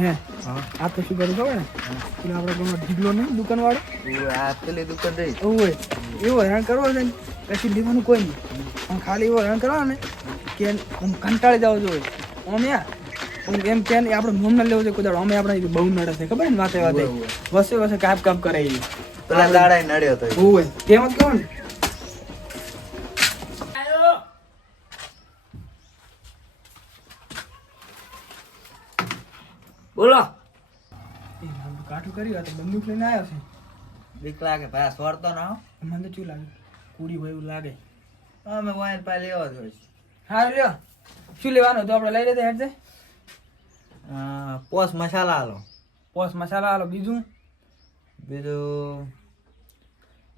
હે? આ તો શું કરું ખબર? ને પેલો આપણે ગામમાં ઢીગલો નહીં દુકાન વાળો આ પેલી દુકાન રહી. હોય એવો હેરાન કરવો છે લેવાનું કોઈ નહીં. પણ ખાલી એવો હેરાન કરવા ને કે આમ કંટાળી જાવ જોઈએ. આમ એમ કે આપણે નોમ ના લેવું છે કોઈ દાડો અમે આપણે બહુ નડે છે ખબર ને વાતે વાતે? વસે વસે કાપ કાપ કરે પેલા દાડા નડ્યો તો તેમ જ કહો ને. બોલો. કાઠું કર્યું આ તો બંદૂક લઈને આવ્યો છે. બીક લાગે ભાઈ સ્વરતો ના મને તો શું લાગે. કુડી હોય એવું લાગે. અમે વાઈન પા લેવા જોઈએ હા લ્યો. શું લેવાનું તો આપણે લઈ લેતે હેડ છે પોસ મસાલા આલો. પોસ મસાલા આલો. બીજું? બીજું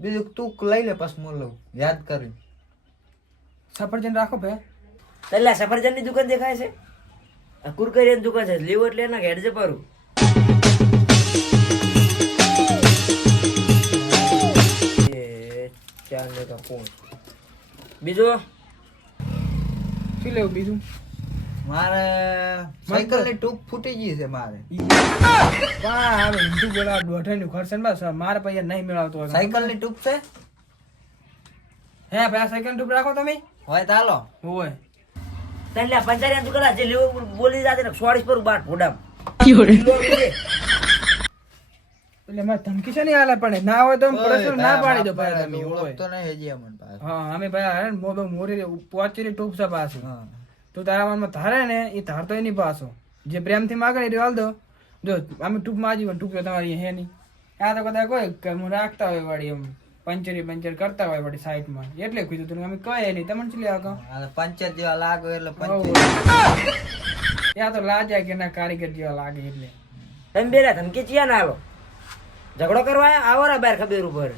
બીજું તું લઈ લે પછી હું લઉં. યાદ કરી. સફરજન રાખો ભાઈ. પહેલાં સફરજનની દુકાન દેખાય છે? કુરકરિયાની દુકાન છે લેવો એટલે એના ઘેર છે પારું. એ ચાર ને તો કોણ બીજું? શું લેવું બીજું? મારે સાયકલની ટૂંક ફૂટી ગઈ છે મારે. વાહ હવે ઊંધું બોલા દોઢાઈનું ખર્ચ ને બસ મારે પૈસા નહીં મેળવતો હોય. સાયકલની ટૂંક છે? હે ભાઈ સાયકલ ટૂંક રાખો તમે? હોય ચાલો હોય. એટલે પંચાયત છે લેવો બોલી જાતે ને સોળીસ પર બાટ ફોડામ એટલે મારે ધમકી છે નહીં હાલે પણ ના હોય તો આમ ના પાડી દો ભાઈ તમે ઓળખતો નહીં હજી અમને પાસે હા અમે ભાઈ હારે ને મોબે મોરી પહોંચેલી ટૂપ છે. પાછું તો તારા મનમાં ધારે ને એ ધારતો એની પાછો. જે પ્રેમથી માગે એ હાલ દો. જો અમે ટૂંક માજી પણ ટૂંક તમારી હે નહીં. આ તો કદાચ કોઈ કે હું રાખતા હોય વાળી એમ પંચરી પંચર કરતા હોય વાળી સાઈડમાં. એટલે કીધું તું અમે કહે નહીં. તમને શું લેવા કહો? પંચર જેવા લાગો એટલે ત્યાં તો લાજા કે ના કારીગર જેવા લાગે એટલે. તમે બેરા ધમકી ચિયા ના આવો? ઝઘડો કરવા આવો રા બાર ખબર ઉપર.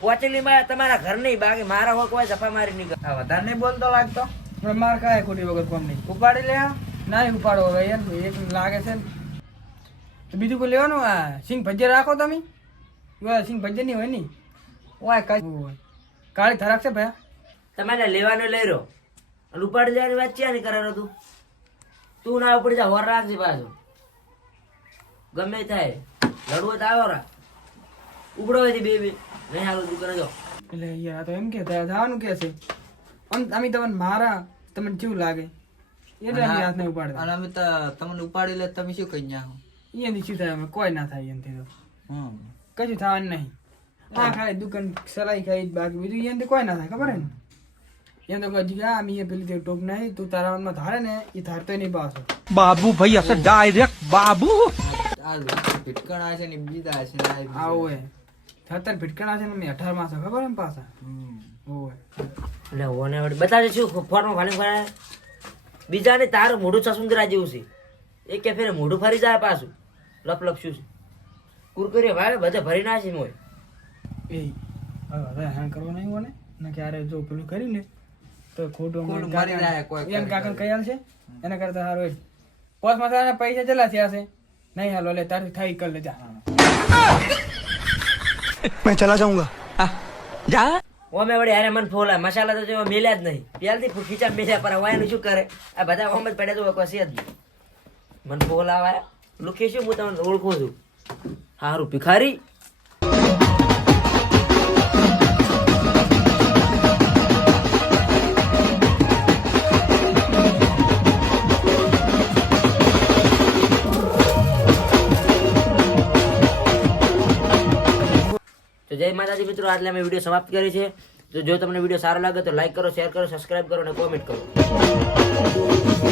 પોચેલી માં તમારા ઘર નહીં બાકી મારા હોય કોઈ જફા મારી નહીં વધારે નહીં બોલતો લાગતો? પણ માર કાંઈ ખોટી વગર કોમ નહીં ઉપાડી લે. ના ઉપાડો હવે યાર એક લાગે છે ને. તો બીજું કોઈ લેવાનું આ? સિંગ ભજ્જે રાખો તમે? સિંહ સિંગ ભજીયા નહીં હોય નહીં ઓય કઈ કાળી ધરાક છે ભાઈ તમારે લેવાનો લઈ રહ્યો. અને ઉપાડી જવાની વાત ક્યાં નહીં તું? તું ના ઉપડી જા હોર રાખજે પાછો. ગમે થાય. લડવો તો આવો રા. ઉપડો હોય બે બે. નહીં હાલો દુકાને જો એટલે યાર તો એમ કે જવાનું કે છે. આમ અમે તમને મારા તમને કેવું લાગે. એટલે અમે હાથ નહીં ઉપાડતા. અને અમે તો તમને ઉપાડી લે તમે શું કહી ન્યા એનાથી શું થાય અમે કોઈ ના થાય એનાથી તો. હમ. કશું થવાનું નહીં. હા ખાલી દુકાન સલાઈ ખાઈ બાકી બીજું એને કોઈ ના થાય ખબર ને એને તો હજી આ મીએ પેલી તે ટોપ નહીં તું તારા મનમાં ધારે ને એ ધારતો નહીં પાછો બાબુ ભાઈ હશે ડાયરેક્ટ બાબુ ભીટકણા છે ને બીજી બીજા છે આ ઓય થતર ભીટકણા છે ને મેં અઠારમાં ખબર ને પાછા ઓય એટલે ઓને વડે બતાવે છું ફોર્મ ફાલી ફરે બીજાને તારું મોઢું સસુંદરા જેવું છે એ કે ફેરે મોઢું ફરી જાય પાછું લપ લપ શું છે કુરકુરી વાળે બધે ભરી નાખી મોય એ હવે હેણ કરવો નહીં મને ને? ક્યારે જો પેલું કર્યું ને તો ખોટું એમ કાકર કયાલ છે એના કરતા સારું એ પોસ માથા પૈસા ચેલા થયા છે? નહીં હાલો લે તારું થઈ કર લે મેં ચલા જાઉંગા. જા. ઓમે વળી અરે મન ફોલા મસાલા તો જેવા મેલ્યા જ નહીં. પ્યાલથી ખીચા મેલ્યા પર વાયનું શું કરે? આ બધા ઓમે જ પડ્યા તો કસી જ મન ફોલા વાયા લુખી શું હું તમને ઓળખું છું. હારું ભિખારી. તો જય માતાજી મિત્રો આટલે અમે વીડિયો સમાપ્ત કરી છે. તો જો તમને વીડિયો સારો લાગે તો લાઈક કરો, શેર કરો, સબસ્ક્રાઇબ કરો અને કોમેન્ટ કરો.